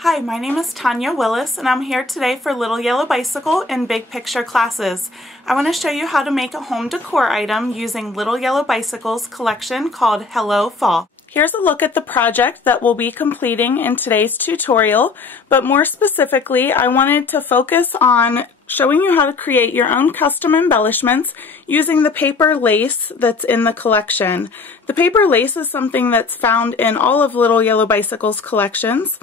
Hi, my name is Tania Willis and I'm here today for Little Yellow Bicycle and Big Picture classes. I want to show you how to make a home decor item using Little Yellow Bicycle's collection called Hello Fall. Here's a look at the project that we'll be completing in today's tutorial, but more specifically I wanted to focus on showing you how to create your own custom embellishments using the paper lace that's in the collection. The paper lace is something that's found in all of Little Yellow Bicycle's collections.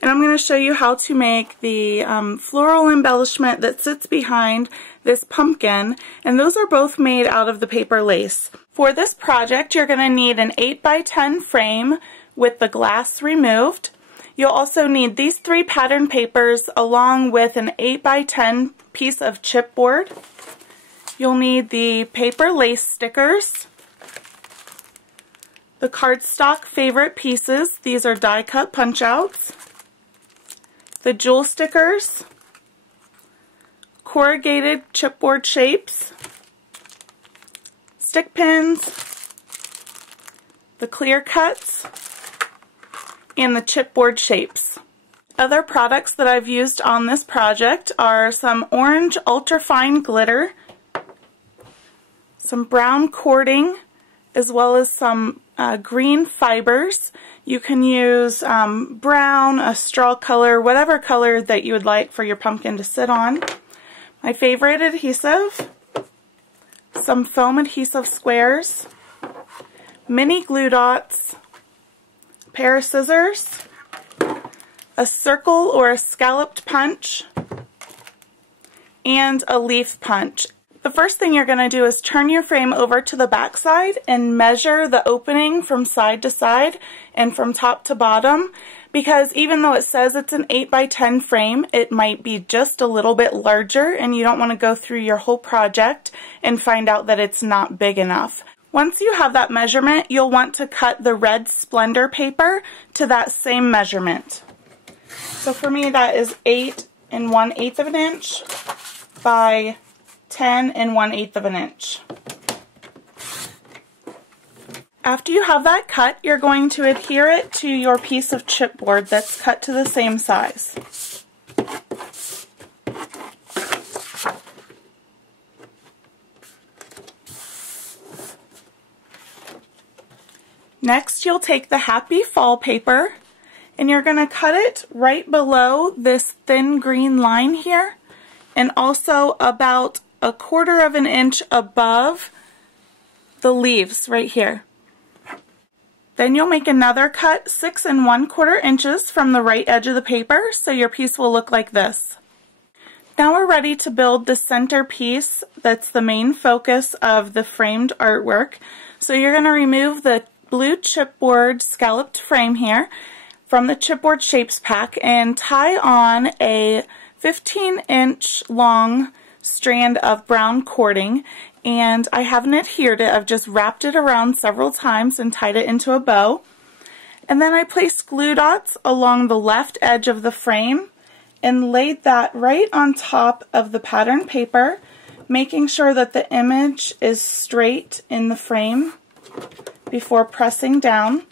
And I'm going to show you how to make the floral embellishment that sits behind this pumpkin, and those are both made out of the paper lace. For this project, you're going to need an 8x10 frame with the glass removed. You'll also need these 3 pattern papers along with an 8x10 piece of chipboard. You'll need the paper lace stickers, the cardstock favorite pieces. These are die cut punch outs. The jewel stickers, corrugated chipboard shapes, stick pins, the clear cuts, and the chipboard shapes. Other products that I've used on this project are some orange ultrafine glitter, some brown cording, as well as some green fibers. You can use brown, a straw color, whatever color that you would like for your pumpkin to sit on. My favorite adhesive, some foam adhesive squares, mini glue dots, a pair of scissors, a circle or a scalloped punch, and a leaf punch. The first thing you're going to do is turn your frame over to the back side and measure the opening from side to side and from top to bottom, because even though it says it's an 8x10 frame, it might be just a little bit larger and you don't want to go through your whole project and find out that it's not big enough. Once you have that measurement, you'll want to cut the red Splendor paper to that same measurement. So for me that is 8 1/8 of an inch by 10 1/8 of an inch. After you have that cut, you're going to adhere it to your piece of chipboard that's cut to the same size. Next, you'll take the Happy Fall paper and you're going to cut it right below this thin green line here, and also about 1/4 of an inch above the leaves right here. Then you'll make another cut 6 1/4 inches from the right edge of the paper, so your piece will look like this. Now we're ready to build the center piece that's the main focus of the framed artwork. So you're going to remove the blue chipboard scalloped frame here from the chipboard shapes pack and tie on a 15-inch long strand of brown cording, and I haven't adhered it. I've just wrapped it around several times and tied it into a bow. And then I placed glue dots along the left edge of the frame and laid that right on top of the pattern paper, making sure that the image is straight in the frame before pressing down.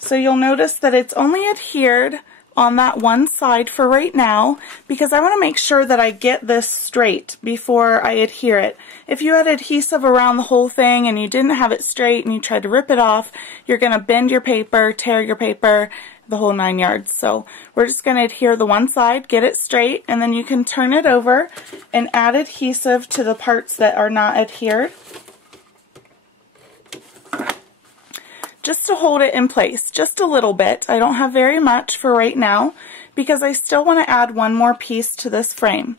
So you'll notice that it's only adhered on that one side for right now, because I want to make sure that I get this straight before I adhere it. If you had adhesive around the whole thing and you didn't have it straight and you tried to rip it off, you're going to bend your paper, tear your paper, the whole 9 yards. So we're just going to adhere the one side, get it straight, and then you can turn it over and add adhesive to the parts that are not adhered, just to hold it in place, just a little bit. I don't have very much for right now because I still want to add one more piece to this frame.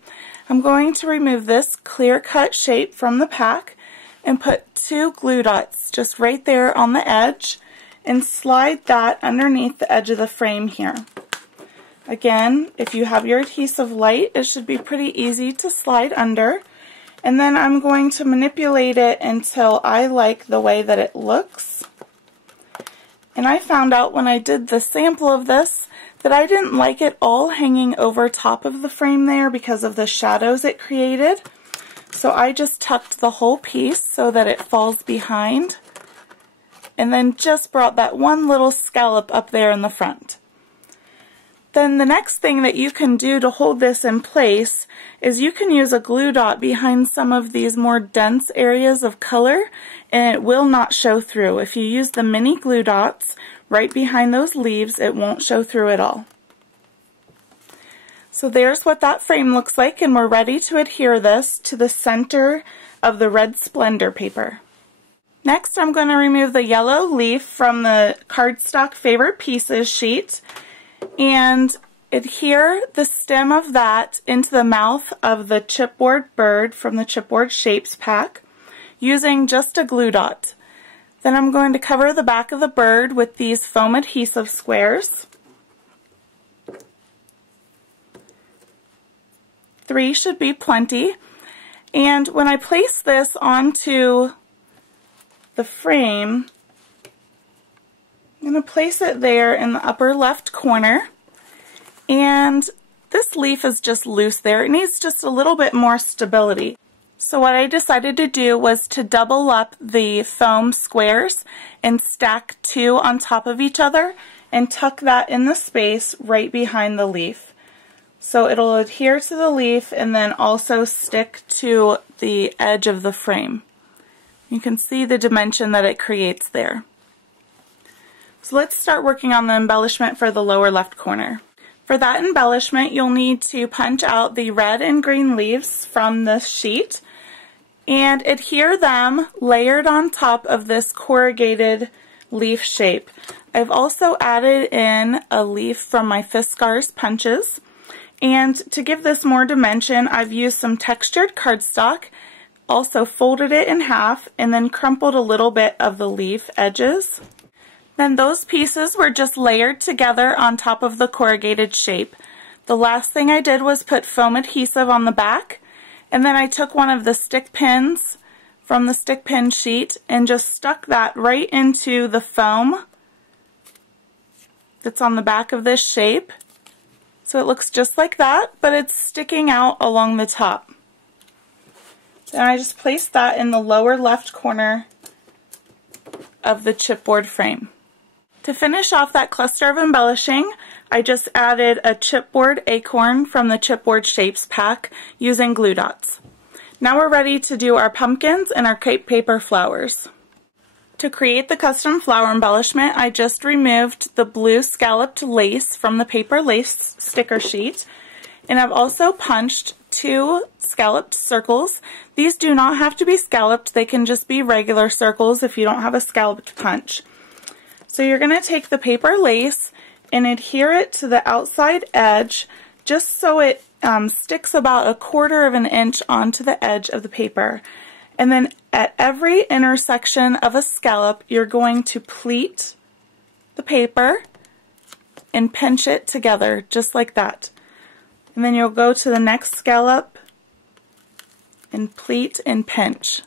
I'm going to remove this clear cut shape from the pack and put 2 glue dots just right there on the edge and slide that underneath the edge of the frame here. Again, if you have your adhesive light, it should be pretty easy to slide under. And then I'm going to manipulate it until I like the way that it looks. And I found out when I did the sample of this that I didn't like it all hanging over top of the frame there because of the shadows it created. So I just tucked the whole piece so that it falls behind, and then just brought that one little scallop up there in the front. Then the next thing that you can do to hold this in place is you can use a glue dot behind some of these more dense areas of color, and it will not show through. If you use the mini glue dots right behind those leaves, it won't show through at all. So there's what that frame looks like, and we're ready to adhere this to the center of the red Splendor paper. Next, I'm going to remove the yellow leaf from the cardstock Favorite Pieces sheet and adhere the stem of that into the mouth of the chipboard bird from the Chipboard Shapes pack using just a glue dot. Then I'm going to cover the back of the bird with these foam adhesive squares. 3 should be plenty. And when I place this onto the frame, I'm going to place it there in the upper left corner. And this leaf is just loose there. It needs just a little bit more stability. So what I decided to do was to double up the foam squares and stack 2 on top of each other and tuck that in the space right behind the leaf. So it'll adhere to the leaf and then also stick to the edge of the frame. You can see the dimension that it creates there. So let's start working on the embellishment for the lower left corner. For that embellishment, you'll need to punch out the red and green leaves from this sheet and adhere them layered on top of this corrugated leaf shape. I've also added in a leaf from my Fiskars punches, and to give this more dimension, I've used some textured cardstock, also folded it in half, and then crumpled a little bit of the leaf edges. Then those pieces were just layered together on top of the corrugated shape. The last thing I did was put foam adhesive on the back, and then I took one of the stick pins from the stick pin sheet and just stuck that right into the foam that's on the back of this shape. So it looks just like that, but it's sticking out along the top. Then I just placed that in the lower left corner of the chipboard frame. To finish off that cluster of embellishing, I just added a chipboard acorn from the Chipboard Shapes pack using glue dots. Now we're ready to do our pumpkins and our crepe paper flowers. To create the custom flower embellishment, I just removed the blue scalloped lace from the paper lace sticker sheet, and I've also punched 2 scalloped circles. These do not have to be scalloped, they can just be regular circles if you don't have a scalloped punch. So you're going to take the paper lace and adhere it to the outside edge just so it sticks about 1/4 of an inch onto the edge of the paper. And then at every intersection of a scallop, you're going to pleat the paper and pinch it together just like that. And then you'll go to the next scallop and pleat and pinch.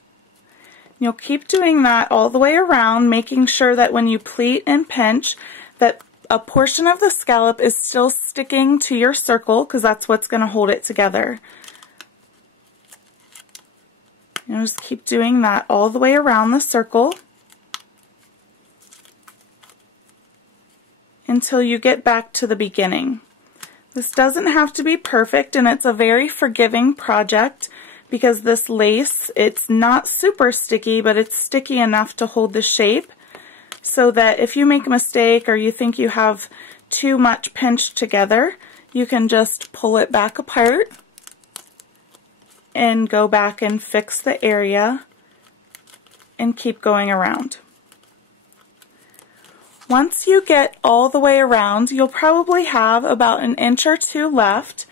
You'll keep doing that all the way around, making sure that when you pleat and pinch, that a portion of the scallop is still sticking to your circle, because that's what's going to hold it together. You'll just keep doing that all the way around the circle until you get back to the beginning. This doesn't have to be perfect, and it's a very forgiving project because this lace, it's not super sticky, but it's sticky enough to hold the shape so that if you make a mistake or you think you have too much pinched together, you can just pull it back apart and go back and fix the area and keep going around. Once you get all the way around, you'll probably have about 1 inch or 2 left.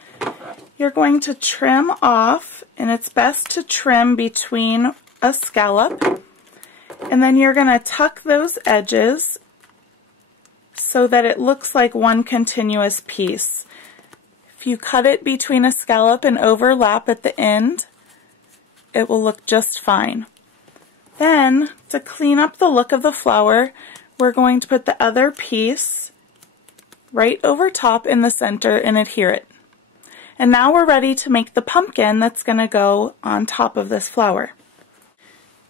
You're going to trim off, and it's best to trim between a scallop, and then you're going to tuck those edges so that it looks like one continuous piece. If you cut it between a scallop and overlap at the end, it will look just fine. Then, to clean up the look of the flower, we're going to put the other piece right over top in the center and adhere it. And now we're ready to make the pumpkin that's going to go on top of this flower.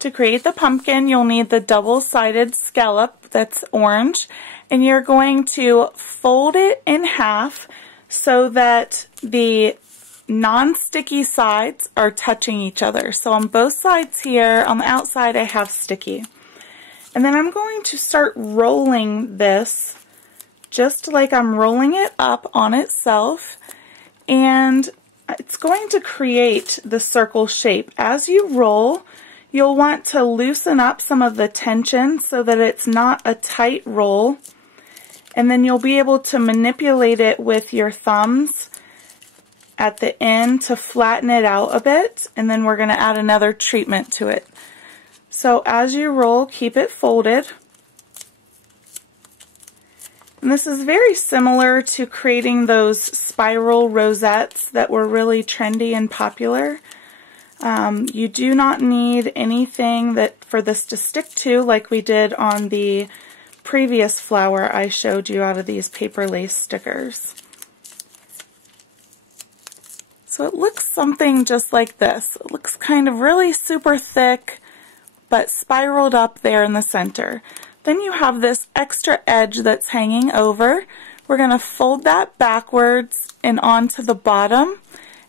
To create the pumpkin, you'll need the double-sided scallop that's orange, and you're going to fold it in half so that the non-sticky sides are touching each other. So on both sides here, on the outside I have sticky. And then I'm going to start rolling this just like I'm rolling it up on itself, and it's going to create the circle shape. As you roll, you'll want to loosen up some of the tension so that it's not a tight roll, and then you'll be able to manipulate it with your thumbs at the end to flatten it out a bit, and then we're going to add another treatment to it. So as you roll, keep it folded. And this is very similar to creating those spiral rosettes that were really trendy and popular. You do not need anything for this to stick to like we did on the previous flower I showed you out of these paper lace stickers. So it looks something just like this. It looks kind of really super thick, but spiraled up there in the center. Then you have this extra edge that's hanging over. We're going to fold that backwards and onto the bottom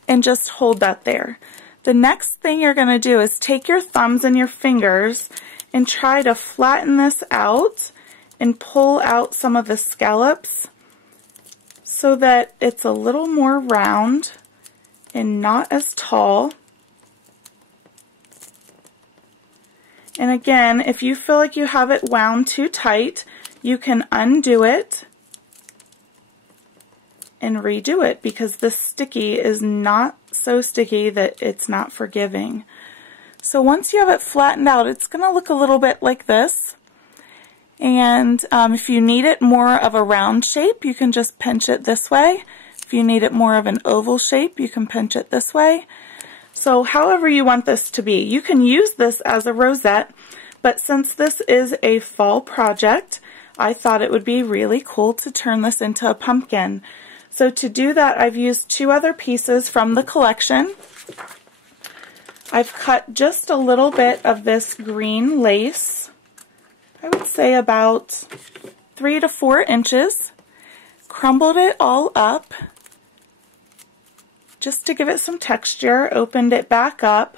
and just hold that there. The next thing you're going to do is take your thumbs and your fingers and try to flatten this out and pull out some of the scallops so that it's a little more round and not as tall. And again, if you feel like you have it wound too tight, you can undo it and redo it, because this sticky is not so sticky that it's not forgiving. So once you have it flattened out, it's going to look a little bit like this. And if you need it more of a round shape, you can just pinch it this way. If you need it more of an oval shape, you can pinch it this way. So however you want this to be. You can use this as a rosette, but since this is a fall project, I thought it would be really cool to turn this into a pumpkin. So to do that, I've used two other pieces from the collection. I've cut just a little bit of this green lace, I would say about 3 to 4 inches, crumbled it all up just to give it some texture, opened it back up,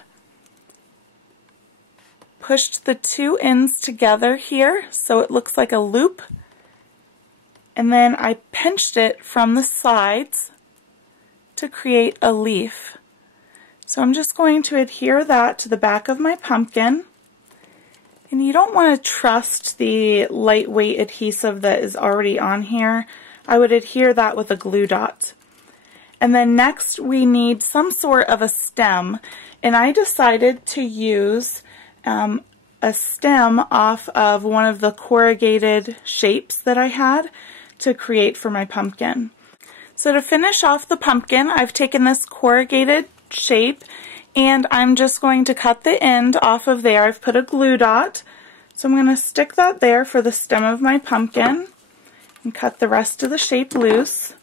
pushed the two ends together here so it looks like a loop, and then I pinched it from the sides to create a leaf. So I'm just going to adhere that to the back of my pumpkin. And you don't want to trust the lightweight adhesive that is already on here. I would adhere that with a glue dot. And then next we need some sort of a stem, and I decided to use a stem off of one of the corrugated shapes that I had to create for my pumpkin. So to finish off the pumpkin, I've taken this corrugated shape and I'm just going to cut the end off of there. I've put a glue dot, so I'm going to stick that there for the stem of my pumpkin and cut the rest of the shape loose.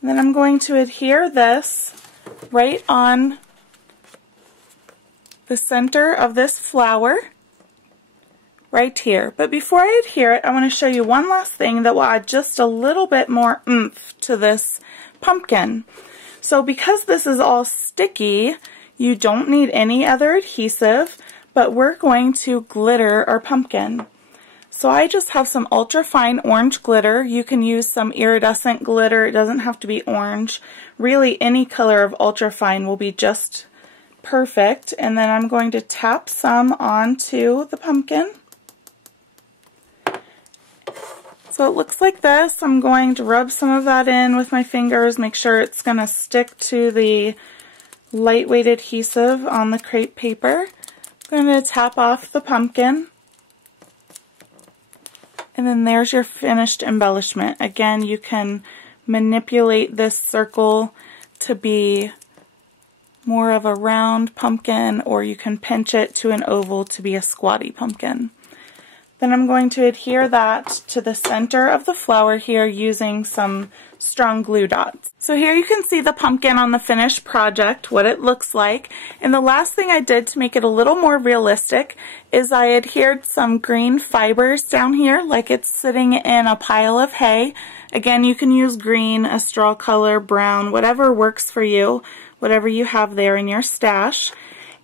And then I'm going to adhere this right on the center of this flower, right here. But before I adhere it, I want to show you one last thing that will add just a little bit more oomph to this pumpkin. So because this is all sticky, you don't need any other adhesive, but we're going to glitter our pumpkin. So I just have some ultra fine orange glitter. You can use some iridescent glitter. It doesn't have to be orange. Really, any color of ultra fine will be just perfect. And then I'm going to tap some onto the pumpkin. So it looks like this. I'm going to rub some of that in with my fingers, make sure it's going to stick to the lightweight adhesive on the crepe paper. I'm going to tap off the pumpkin. And then there's your finished embellishment. Again, you can manipulate this circle to be more of a round pumpkin, or you can pinch it to an oval to be a squatty pumpkin. Then I'm going to adhere that to the center of the flower here using some strong glue dots. So here you can see the pumpkin on the finished project, what it looks like. And the last thing I did to make it a little more realistic is I adhered some green fibers down here like it's sitting in a pile of hay. Again, you can use green, a straw color, brown, whatever works for you, whatever you have there in your stash.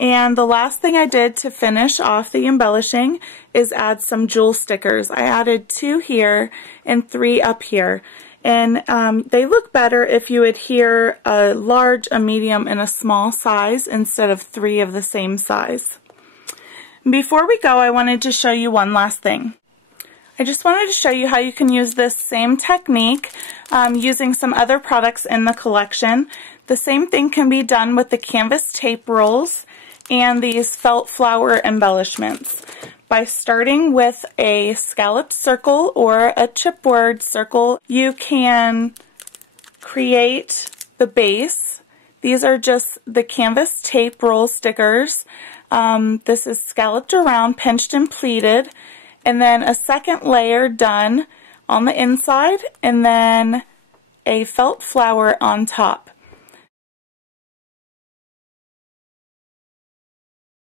And the last thing I did to finish off the embellishing is add some jewel stickers. I added 2 here and 3 up here. And they look better if you adhere a large, a medium, and a small size instead of 3 of the same size. Before we go, I wanted to show you one last thing. I just wanted to show you how you can use this same technique using some other products in the collection. The same thing can be done with the canvas tape rolls and these felt flower embellishments. By starting with a scalloped circle or a chipboard circle, you can create the base. These are just the canvas tape roll stickers. This is scalloped around, pinched and pleated, and then a second layer done on the inside, and then a felt flower on top.